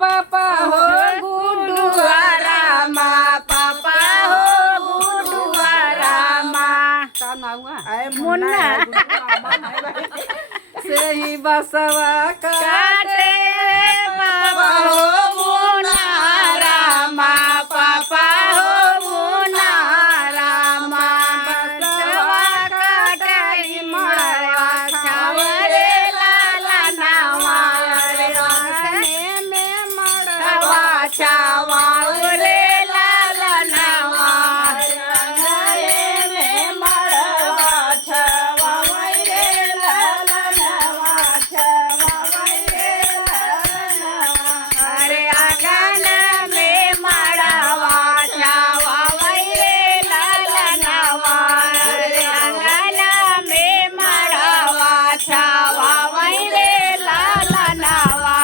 पापा हो गुडुआ रामा पापा हो गुडुआ रामा का नाव आहे मुन्ना सेही बसवा काटे पापा हो मुन्ना रामा पापा हो मुन्ना रामा बसवा काटे मळवा छावरे लाला नावा रे राखणे में मळवा छावा रे लाला नावा राखणे में मळवा छावा रे लाला नावा छावा रे लाला नावा अरे आगन में मळवा छावा रे लाला नावा अरे आगन में मळवा छावा रे लाला नावा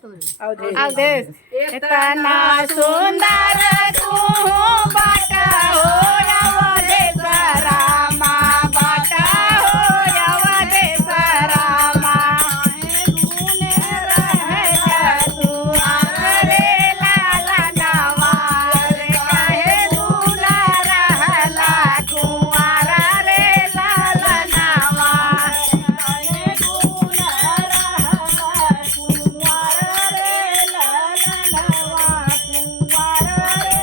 अवधेश इतना सुंदर तू बाट हो अवधेश रामा बाट हो अवधेश रामा तू रे लाला नावा रे काहे दूला रहला कुंवारा रे लाला नावा कुंवारा रे लाला नावा कुंवारा रे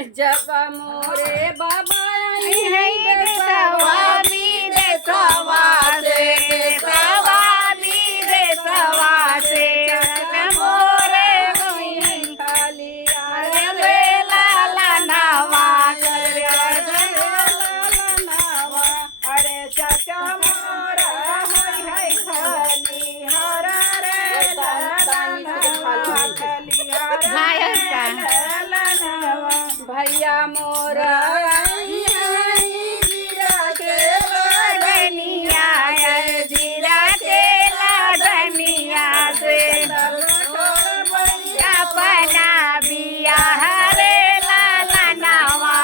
जब मोरे बाबा आई है देशवा विदेशवा से, देशवा विदेशवा से, मोरे गई खाली अरे बेला लनवा अरे चाचा मोरा है खाली हरा रे गायक का भैया मोरा धनिया जीरा के धनिया से अपना बिया रे लालनवा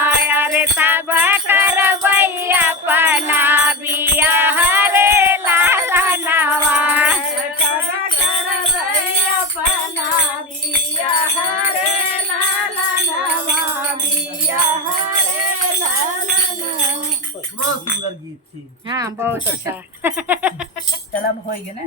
अरे तब करबै अपना बिया रे लालनवा बहुत सुंदर गीत थी। हाँ बहुत अच्छा चला हो गया ना।